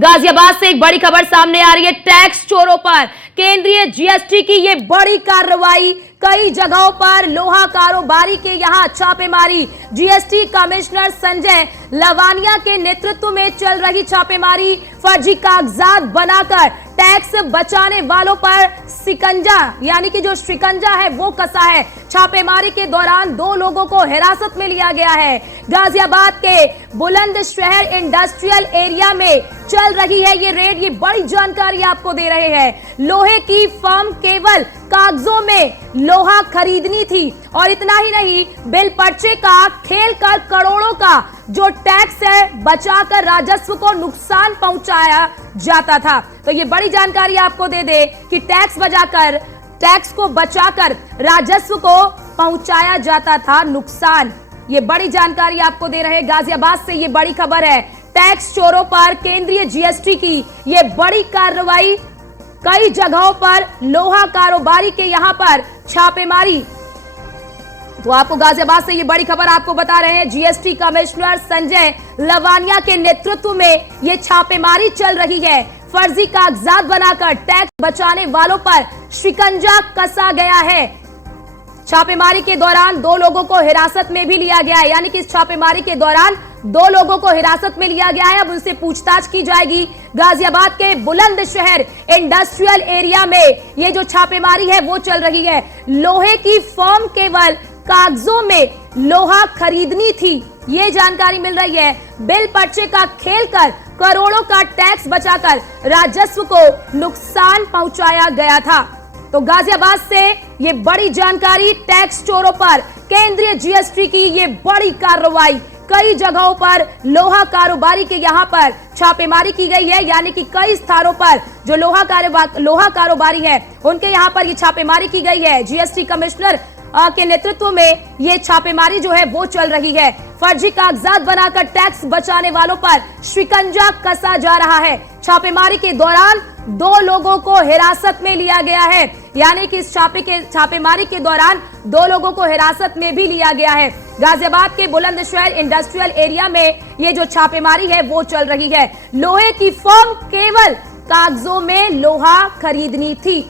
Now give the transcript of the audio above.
गाजियाबाद से एक बड़ी खबर सामने आ रही है। टैक्स चोरों पर केंद्रीय जीएसटी की ये बड़ी कार्रवाई। कई जगहों पर लोहा कारोबारी के यहां छापेमारी। जीएसटी कमिश्नर संजय लवानिया के नेतृत्व में चल रही छापेमारी। फर्जी कागजात बनाकर टैक्स बचाने वालों पर शिकंजा यानी कि जो शिकंजा है वो कसा है। छापेमारी के दौरान 2 लोगों को हिरासत में लिया गया है। गाजियाबाद के बुलंदशहर इंडस्ट्रियल एरिया में चल रही है ये रेड। ये बड़ी जानकारी आपको दे रहे हैं। लोहे की फर्म केवल कागजों में लोहा खरीदनी थी और इतना ही नहीं, बिल पर्चे का खेल कर करोड़ों का जो टैक्स है बचाकर राजस्व को नुकसान पहुंचाया जाता था। तो ये बड़ी जानकारी आपको दे दे कि टैक्स को बचाकर राजस्व को पहुंचाया जाता था नुकसान। ये बड़ी जानकारी आपको दे रहे हैं। गाजियाबाद से ये बड़ी खबर है। टैक्स चोरों पर केंद्रीय जीएसटी की ये बड़ी कार्रवाई। कई जगहों पर लोहा कारोबारी के यहां पर छापेमारी। तो आपको गाजियाबाद से ये बड़ी खबर आपको बता रहे हैं। जीएसटी कमिश्नर संजय लवानिया के नेतृत्व में ये छापेमारी चल रही है। फर्जी कागजात बनाकर टैक्स बचाने वालों पर शिकंजा कसा गया है। छापेमारी के दौरान 2 लोगों को हिरासत में भी लिया गया है। यानी कि इस छापेमारी के दौरान 2 लोगों को हिरासत में लिया गया है। अब उनसे पूछताछ की जाएगी। गाजियाबाद के बुलंदशहर इंडस्ट्रियल एरिया में ये जो छापेमारी है वो चल रही है। लोहे की फर्म केवल कागजों में लोहा खरीदनी थी, ये जानकारी मिल रही है। बिल पर्चे का खेल कर करोड़ों का टैक्स बचाकर राजस्व को नुकसान पहुंचाया गया था। तो गाजियाबाद से ये बड़ी जानकारी। टैक्स चोरों पर केंद्रीय जीएसटी की ये बड़ी कार्रवाई। कई जगहों पर लोहा कारोबारी के यहां पर छापेमारी की गई है। यानी कि कई स्थानों पर जो लोहा कारोबारी है उनके यहां पर ये छापेमारी की गई है। जीएसटी कमिश्नर के नेतृत्व में ये छापेमारी जो है वो चल रही है। फर्जी कागजात बनाकर टैक्स बचाने वालों पर शिकंजा कसा जा रहा है। छापेमारी के दौरान 2 लोगों को हिरासत में लिया गया है। यानी कि इस छापेमारी के दौरान 2 लोगों को हिरासत में भी लिया गया है। गाजियाबाद के बुलंदशहर इंडस्ट्रियल एरिया में ये जो छापेमारी है वो चल रही है। लोहे की फर्म केवल कागजों में लोहा खरीदनी थी।